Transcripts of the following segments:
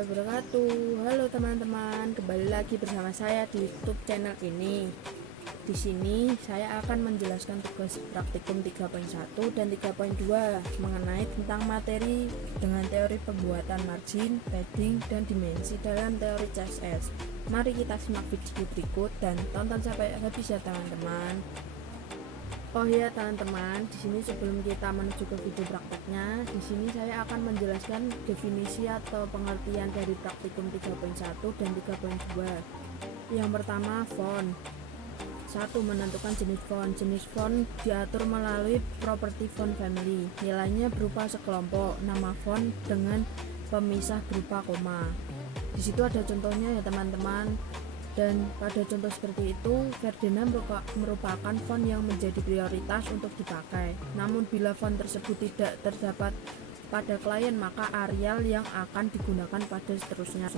warahmatullahi wabarakatuh. Halo teman-teman, kembali lagi bersama saya di YouTube channel ini. Di sini saya akan menjelaskan tugas praktikum 3.1 dan 3.2 mengenai tentang materi dengan teori pembuatan margin, padding, dan dimensi dalam teori CSS. Mari kita simak video berikut dan tonton sampai habis ya teman-teman. Oh ya teman-teman, di sini sebelum kita menuju ke video prakteknya, di sini saya akan menjelaskan definisi atau pengertian dari praktikum 3.1 dan 3.2. Yang pertama, font. 1. Menentukan jenis font. Jenis font diatur melalui properti font family. Nilainya berupa sekelompok nama font dengan pemisah berupa koma. Di situ ada contohnya ya teman-teman. Dan pada contoh seperti itu, Verdena merupakan font yang menjadi prioritas untuk dipakai. Namun bila font tersebut tidak terdapat pada klien, maka Arial yang akan digunakan pada seterusnya.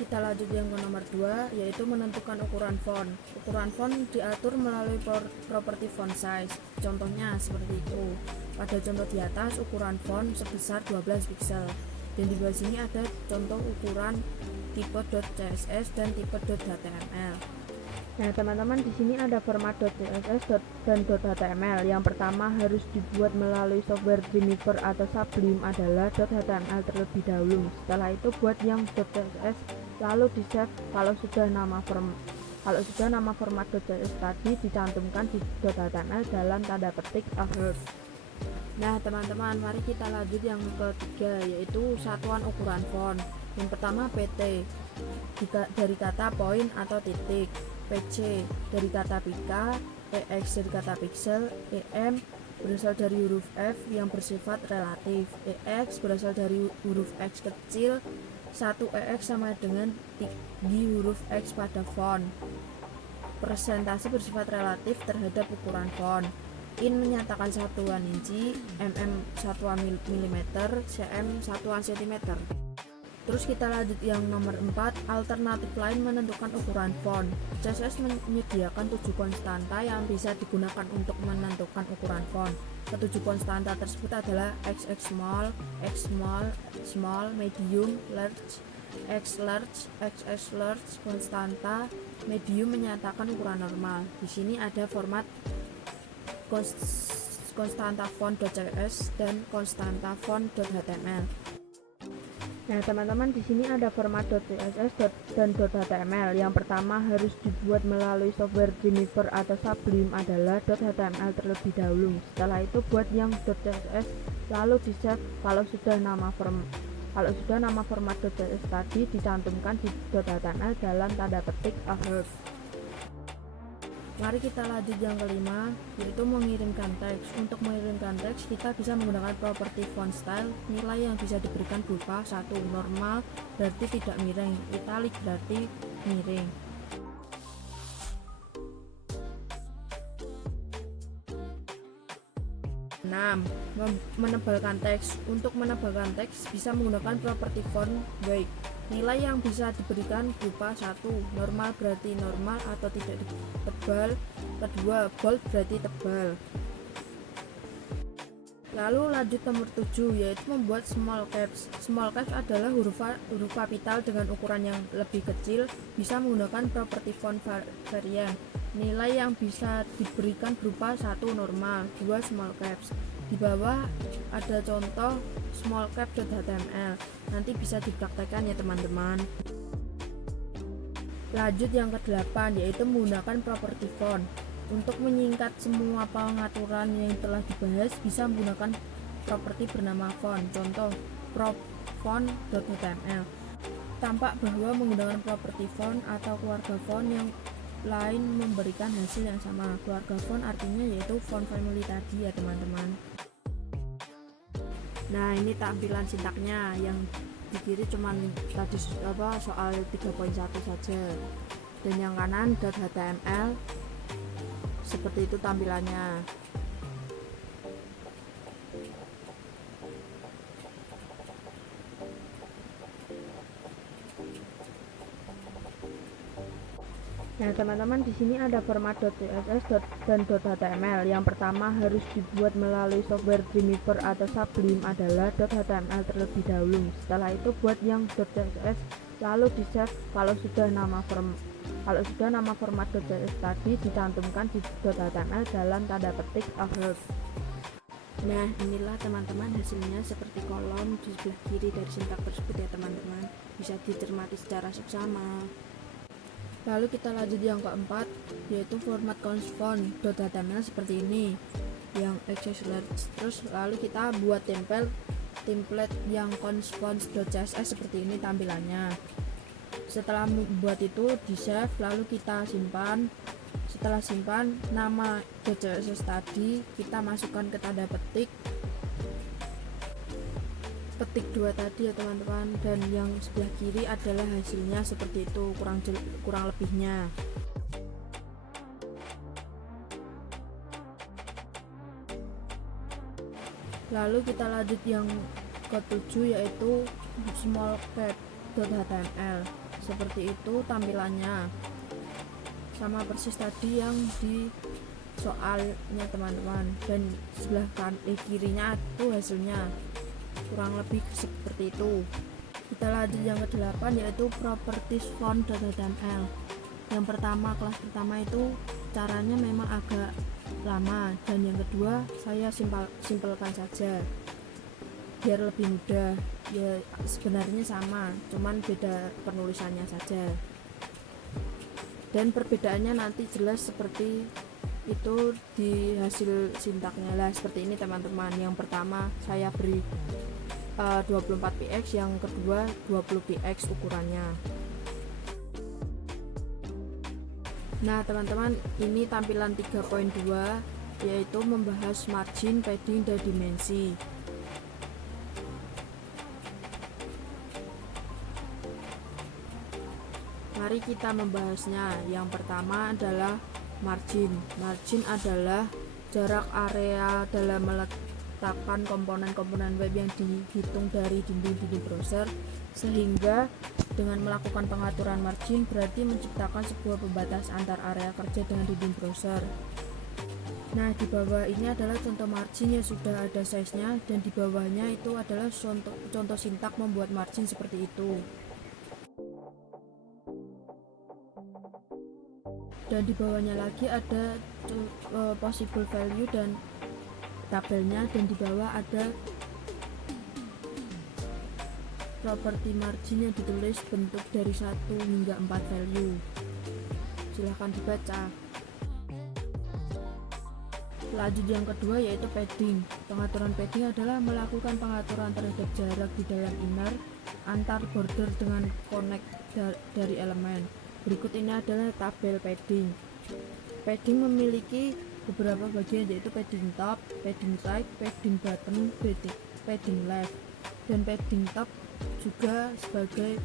Kita lanjut yang ke nomor 2, yaitu menentukan ukuran font. Ukuran font diatur melalui properti font size. Contohnya seperti itu. Pada contoh di atas, ukuran font sebesar 12 pixel. Dan di bawah sini ada contoh ukuran tipe .css dan tipe .html. Nah, teman-teman, di sini ada format .css dan .html. Yang pertama harus dibuat melalui software Dreamweaver atau Sublime adalah .html terlebih dahulu. Setelah itu buat yang .css, lalu di-save kalau sudah nama format .css tadi dicantumkan di .html dalam tanda petik alert. Nah teman-teman, mari kita lanjut yang ketiga, yaitu satuan ukuran font. Yang pertama PT dari kata point atau titik, PC dari kata pika, EX dari kata pixel, EM berasal dari huruf F yang bersifat relatif, EX berasal dari huruf X kecil, 1 EX sama dengan tinggi huruf X pada font. Persentase bersifat relatif terhadap ukuran font. In menyatakan satuan inci, mm satuan milimeter, cm satuan sentimeter. Terus kita lanjut yang nomor 4, alternatif lain menentukan ukuran font. CSS menyediakan 7 konstanta yang bisa digunakan untuk menentukan ukuran font. Ketujuh konstanta tersebut adalah XX small, X small, small, medium, large, X large, XS large. Konstanta medium menyatakan ukuran normal. Di sini ada format konstanta font.cs dan konstanta font.html. Nah, teman-teman, di sini ada format .css dan .html. Yang pertama harus dibuat melalui software Dreamweaver atau Sublime adalah .html terlebih dahulu. Setelah itu buat yang .css, lalu di-save kalau sudah nama format .css tadi dicantumkan di .html dalam tanda petik alert. Mari kita lanjut yang kelima, yaitu mengirimkan teks. Untuk mengirimkan teks, kita bisa menggunakan properti font style. Nilai yang bisa diberikan berupa 1. Normal berarti tidak miring, italic berarti miring. Menebalkan teks. Untuk menebalkan teks bisa menggunakan properti font weight. Nilai yang bisa diberikan berupa 1. Normal berarti normal atau tidak tebal. 2. Bold berarti tebal. Lalu lanjut nomor 7, yaitu membuat small caps. Small caps adalah huruf kapital dengan ukuran yang lebih kecil. Bisa menggunakan properti font variant. Nilai yang bisa diberikan berupa 1. Normal, 2. Small caps. Di bawah ada contoh smallcap.html. Nanti bisa dipraktekkan ya teman-teman. Lanjut yang ke-8, yaitu menggunakan properti font. Untuk menyingkat semua pengaturan yang telah dibahas, bisa menggunakan properti bernama font. Contoh propfont.html. Tampak bahwa menggunakan properti font atau keluarga font yang lain memberikan hasil yang sama. Keluarga font artinya yaitu font family tadi ya teman-teman. Nah, ini tampilan sintaknya. Yang di kiri cuman tadi soal 3.1 saja. Dan yang kanan .html. Seperti itu tampilannya. Nah, teman-teman, di sini ada format .css dan .html. Yang pertama harus dibuat melalui software Dreamweaver atau Sublime adalah .html terlebih dahulu. Setelah itu buat yang .css, lalu di save. Kalau sudah nama format .css tadi dicantumkan di .html dalam tanda petik above. Nah, inilah teman-teman hasilnya seperti kolom di sebelah kiri dari sintak tersebut ya teman-teman. Bisa dicermati secara seksama. Lalu kita lanjut yang keempat, yaitu format const font .html seperti ini, yang access large. Terus lalu kita buat template yang const font .css seperti ini tampilannya. Setelah membuat itu di save, lalu kita simpan. Setelah simpan, nama .css tadi kita masukkan ke tanda petik 2 tadi ya teman-teman, dan yang sebelah kiri adalah hasilnya seperti itu, kurang lebihnya. Lalu kita lanjut yang ke-7, yaitu small cap.html. Seperti itu tampilannya, sama persis tadi yang di soalnya teman-teman, dan sebelah kirinya itu hasilnya kurang lebih seperti itu. Kita lanjut yang ke-8, yaitu properties font.html. Yang pertama, kelas pertama itu caranya memang agak lama, dan yang kedua saya simpelkan saja biar lebih mudah. Ya sebenarnya sama, cuman beda penulisannya saja, dan perbedaannya nanti jelas seperti itu di hasil sintaknya lah. Seperti ini teman-teman, yang pertama saya beri 24px, yang kedua 20px ukurannya. Nah teman-teman, ini tampilan 3.2, yaitu membahas margin, padding, dan dimensi. Mari kita membahasnya. Yang pertama adalah margin. Margin adalah jarak area dalam meletakkan komponen-komponen web yang dihitung dari dinding-dinding browser, sehingga dengan melakukan pengaturan margin berarti menciptakan sebuah pembatas antar area kerja dengan dinding browser. Nah, di bawah ini adalah contoh margin yang sudah ada size-nya, dan di bawahnya itu adalah contoh sintak membuat margin seperti itu. Dan di bawahnya lagi ada possible value dan tabelnya, dan di bawah ada property margin yang ditulis bentuk dari 1 hingga 4 value. Silahkan dibaca. Lanjut yang kedua, yaitu padding. Pengaturan padding adalah melakukan pengaturan terhadap jarak di dalam inner antar border dengan connect dari elemen. Berikut ini adalah tabel padding. Padding memiliki beberapa bagian, yaitu padding top, padding right, padding bottom, padding left. Dan padding top juga sebagai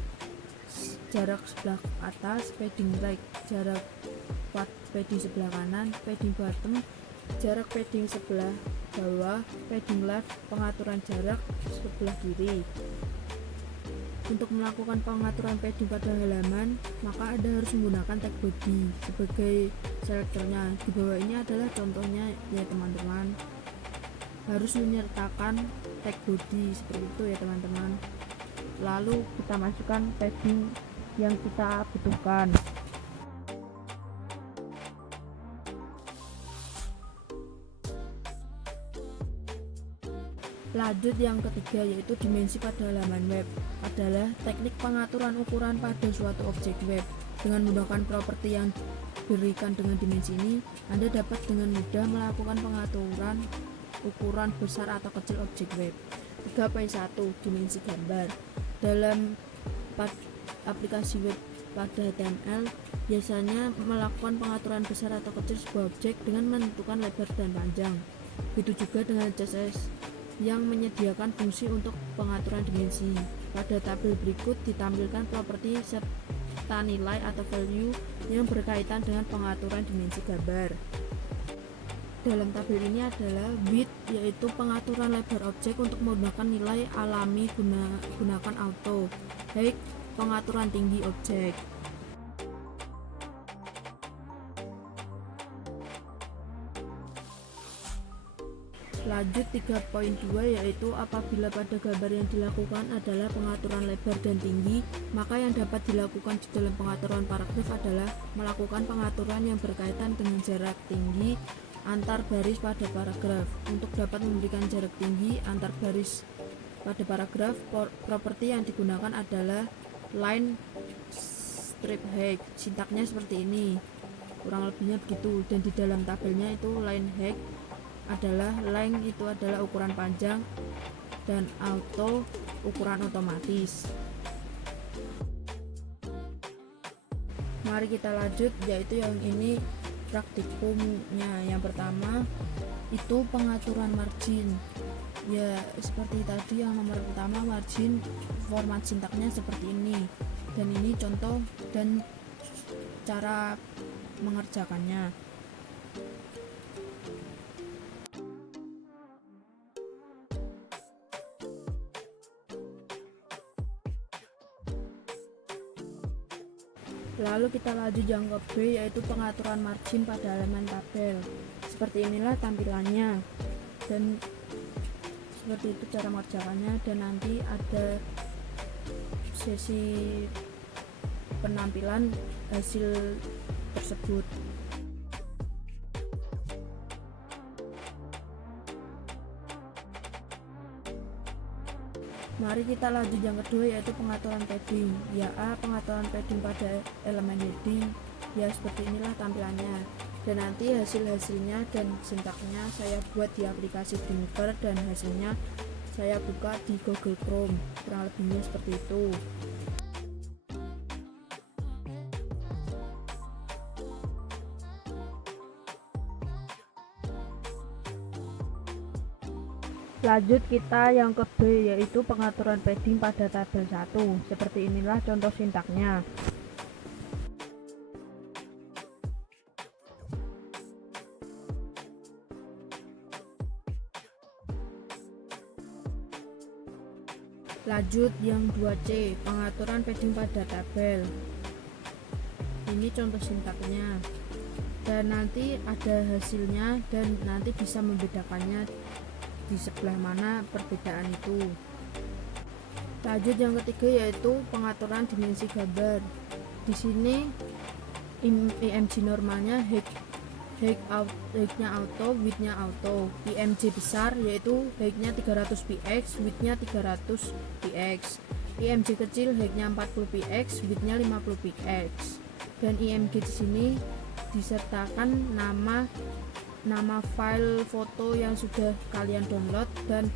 jarak sebelah atas, padding right jarak padding sebelah kanan, padding bottom jarak padding sebelah bawah, padding left pengaturan jarak sebelah kiri. Untuk melakukan pengaturan padding pada halaman, maka Anda harus menggunakan tag body sebagai selektornya. Di bawah ini adalah contohnya ya teman-teman. Harus menyertakan tag body seperti itu ya teman-teman. Lalu kita masukkan padding yang kita butuhkan. Lanjut yang ketiga, yaitu dimensi pada halaman web. Adalah teknik pengaturan ukuran pada suatu objek web. Dengan menggunakan properti yang diberikan dengan dimensi ini, Anda dapat dengan mudah melakukan pengaturan ukuran besar atau kecil objek web. 3.1 Dimensi gambar. Dalam aplikasi web pada HTML, biasanya melakukan pengaturan besar atau kecil sebuah objek dengan menentukan lebar dan panjang. Begitu juga dengan CSS yang menyediakan fungsi untuk pengaturan dimensi. Pada tabel berikut ditampilkan properti serta nilai atau value yang berkaitan dengan pengaturan dimensi gambar. Dalam tabel ini adalah width, yaitu pengaturan lebar objek untuk menggunakan nilai alami gunakan auto. Height, pengaturan tinggi objek. Lanjut 3.2, yaitu apabila pada gambar yang dilakukan adalah pengaturan lebar dan tinggi, maka yang dapat dilakukan di dalam pengaturan paragraf adalah melakukan pengaturan yang berkaitan dengan jarak tinggi antar baris pada paragraf. Untuk dapat memberikan jarak tinggi antar baris pada paragraf, properti yang digunakan adalah line strip height. Sintaknya seperti ini, kurang lebihnya begitu. Dan di dalam tabelnya itu line height adalah length itu adalah ukuran panjang dan auto ukuran otomatis. Mari kita lanjut, yaitu yang ini praktikumnya. Yang pertama itu pengaturan margin. Ya seperti tadi yang nomor pertama, margin format sintaknya seperti ini, dan ini contoh dan cara mengerjakannya. Lalu kita lanjut yang ke B, yaitu pengaturan margin pada elemen tabel. Seperti inilah tampilannya, dan seperti itu cara mengerjakannya. Dan nanti ada sesi penampilan hasil tersebut. Mari kita lanjut yang kedua, yaitu pengaturan padding. Ya A, pengaturan padding pada elemen heading. Ya seperti inilah tampilannya. Dan nanti hasilnya dan sintaknya saya buat di aplikasi Dreamweaver, dan hasilnya saya buka di Google Chrome. Kurang lebihnya seperti itu. Lanjut kita yang ke B, yaitu pengaturan padding pada tabel 1. Seperti inilah contoh sintaknya. Lanjut yang 2C, pengaturan padding pada tabel. Ini contoh sintaknya. Dan nanti ada hasilnya, dan nanti bisa membedakannya di sebelah mana perbedaan itu. Lanjut yang ketiga, yaitu pengaturan dimensi gambar. Di sini IMG normalnya height-nya auto, width-nya auto. IMG besar yaitu height-nya 300 px, width-nya 300 px. IMG kecil height-nya 40 px, width-nya 50 px. Dan IMG di sini disertakan nama file foto yang sudah kalian download, dan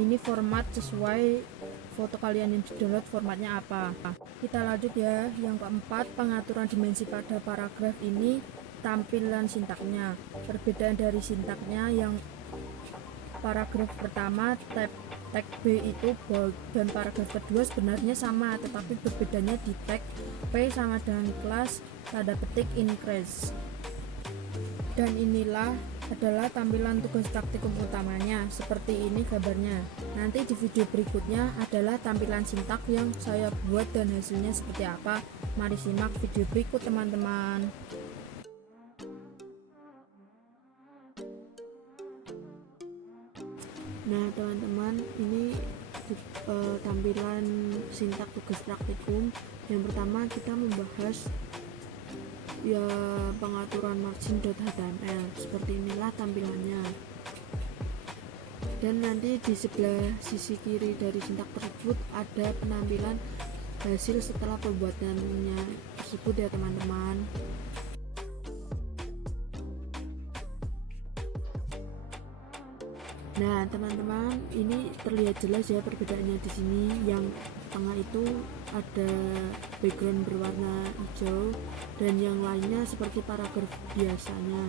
ini format sesuai foto kalian yang di download, formatnya apa. Kita lanjut ya, yang keempat, pengaturan dimensi pada paragraf. Ini tampilan sintaknya. Perbedaan dari sintaknya, yang paragraf pertama tag B itu bold, dan paragraf kedua sebenarnya sama, tetapi berbedanya di tag P sama dengan kelas tanda petik increase. Dan inilah adalah tampilan tugas praktikum utamanya. Seperti ini gambarnya. Nanti di video berikutnya adalah tampilan sintak yang saya buat dan hasilnya seperti apa. Mari simak video berikut teman-teman. Nah teman-teman, ini tampilan sintak tugas praktikum. Yang pertama kita membahas ya pengaturan margin.html. Seperti inilah tampilannya. Dan nanti di sebelah sisi kiri dari sintak tersebut ada penampilan hasil setelah pembuatannya tersebut ya teman-teman. Nah teman-teman, ini terlihat jelas ya perbedaannya di sini. Yang tengah itu ada background berwarna hijau, dan yang lainnya seperti paragraf biasanya.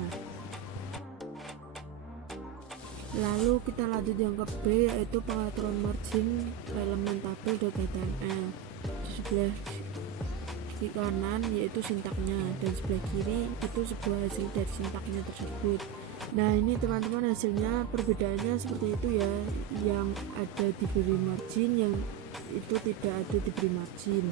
Lalu kita lanjut yang ke B, yaitu pengaturan margin elemen tabel.html. Di sebelah di kanan yaitu sintaknya, dan sebelah kiri itu sebuah hasil dari sintaknya tersebut. Nah ini teman-teman, hasilnya perbedaannya seperti itu ya, yang ada diberi margin, yang itu tidak ada diberi margin.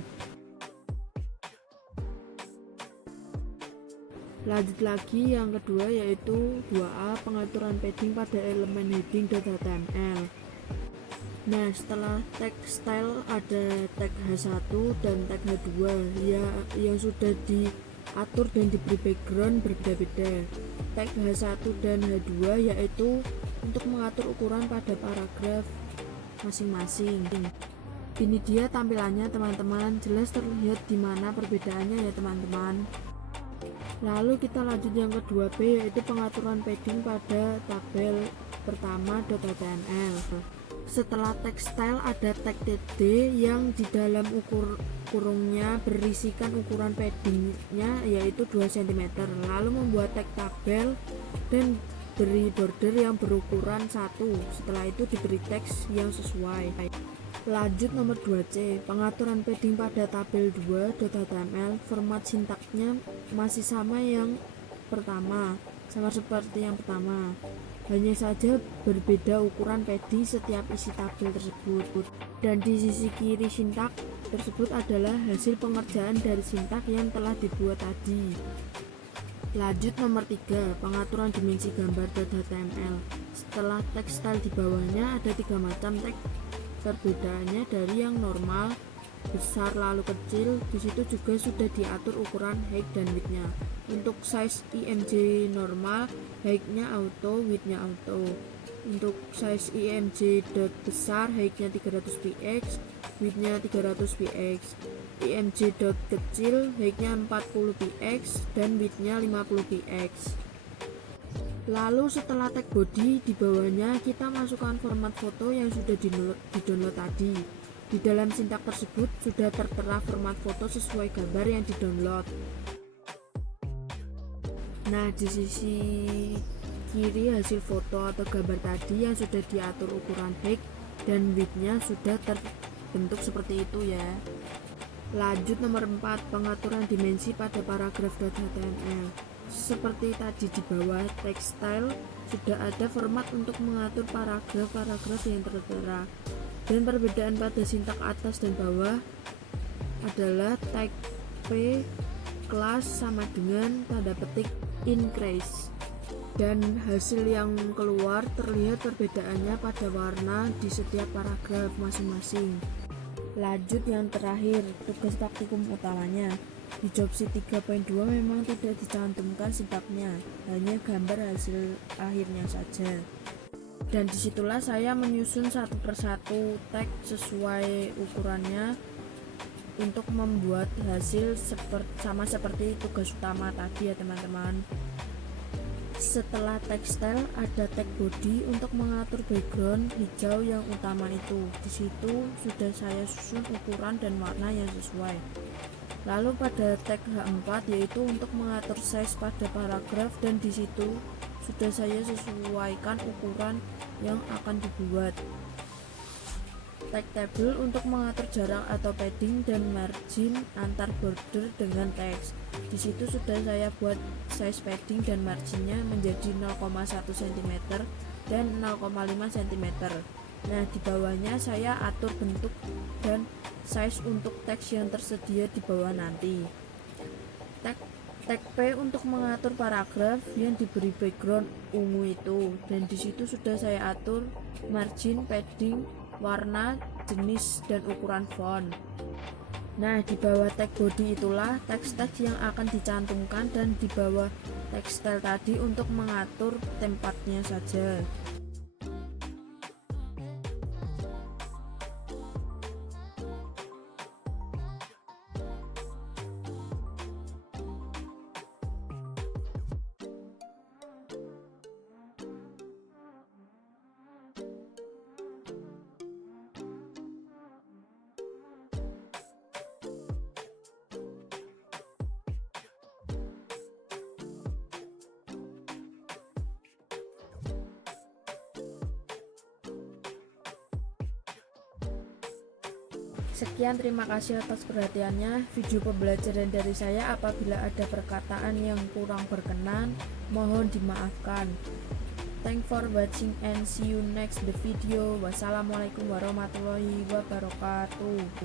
Lanjut lagi yang kedua yaitu 2A, pengaturan padding pada elemen heading.html. Nah, setelah tag style ada tag H1 dan tag H2 ya, yang sudah diatur dan diberi background berbeda-beda. Tag H1 dan H2 yaitu untuk mengatur ukuran pada paragraf masing-masing. Ini dia tampilannya teman-teman, jelas terlihat di mana perbedaannya ya teman-teman. Lalu kita lanjut yang kedua B, yaitu pengaturan padding pada tabel pertama .html. Setelah tag style ada tag td yang di dalam kurungnya berisikan ukuran paddingnya yaitu 2 cm. Lalu membuat tag tabel dan beri border yang berukuran 1. Setelah itu diberi teks yang sesuai. Lanjut nomor 2C, pengaturan padding pada tabel 2.html. Format sintaknya masih sama yang pertama, sama seperti yang pertama. Hanya saja berbeda ukuran padding setiap isi tabel tersebut. Dan di sisi kiri sintak tersebut adalah hasil pengerjaan dari sintak yang telah dibuat tadi. Lanjut nomor 3, pengaturan dimensi gambar.html. Setelah teks style di bawahnya ada 3 macam teks. Perbedaannya dari yang normal, besar lalu kecil. Di situ juga sudah diatur ukuran height dan width-nya. Untuk size img normal, height-nya auto, width-nya auto. Untuk size img besar, height-nya 300 px, width-nya 300 px. img kecil, height-nya 40 px dan width-nya 50 px. Lalu setelah tag body, di bawahnya kita masukkan format foto yang sudah di-download tadi. Di dalam sintak tersebut sudah tertera format foto sesuai gambar yang di-download. Nah, di sisi kiri hasil foto atau gambar tadi yang sudah diatur ukuran height dan width-nya sudah terbentuk seperti itu ya. Lanjut nomor 4, pengaturan dimensi pada paragraf.html. Seperti tadi di bawah text style sudah ada format untuk mengatur paragraf yang tertera. Dan perbedaan pada sintak atas dan bawah adalah tag p kelas sama dengan tanda petik increase. Dan hasil yang keluar terlihat perbedaannya pada warna di setiap paragraf masing-masing. Lanjut yang terakhir, tugas praktikum utamanya. Di job sheet 3.2 memang tidak dicantumkan sintaknya, hanya gambar hasil akhirnya saja. Dan disitulah saya menyusun satu persatu tag sesuai ukurannya untuk membuat hasil sama seperti tugas utama tadi ya teman-teman. Setelah tag style ada tag body untuk mengatur background hijau yang utama itu. Di situ sudah saya susun ukuran dan warna yang sesuai. Lalu pada tag H4 yaitu untuk mengatur size pada paragraf dan di situ sudah saya sesuaikan ukuran yang akan dibuat. Tag table untuk mengatur jarak atau padding dan margin antar border dengan teks. Di situ sudah saya buat size padding dan marginnya menjadi 0,1 cm dan 0,5 cm. Nah, di bawahnya saya atur bentuk dan size untuk teks yang tersedia di bawah nanti. Tag P untuk mengatur paragraf yang diberi background ungu itu, dan di situ sudah saya atur margin, padding, warna, jenis dan ukuran font. Nah, di bawah tag body itulah teks-teks yang akan dicantumkan dan di bawah teks style tadi untuk mengatur tempatnya saja. Sekian, terima kasih atas perhatiannya. Video pembelajaran dari saya, apabila ada perkataan yang kurang berkenan, mohon dimaafkan. Thanks for watching and see you next the video. Wassalamualaikum warahmatullahi wabarakatuh.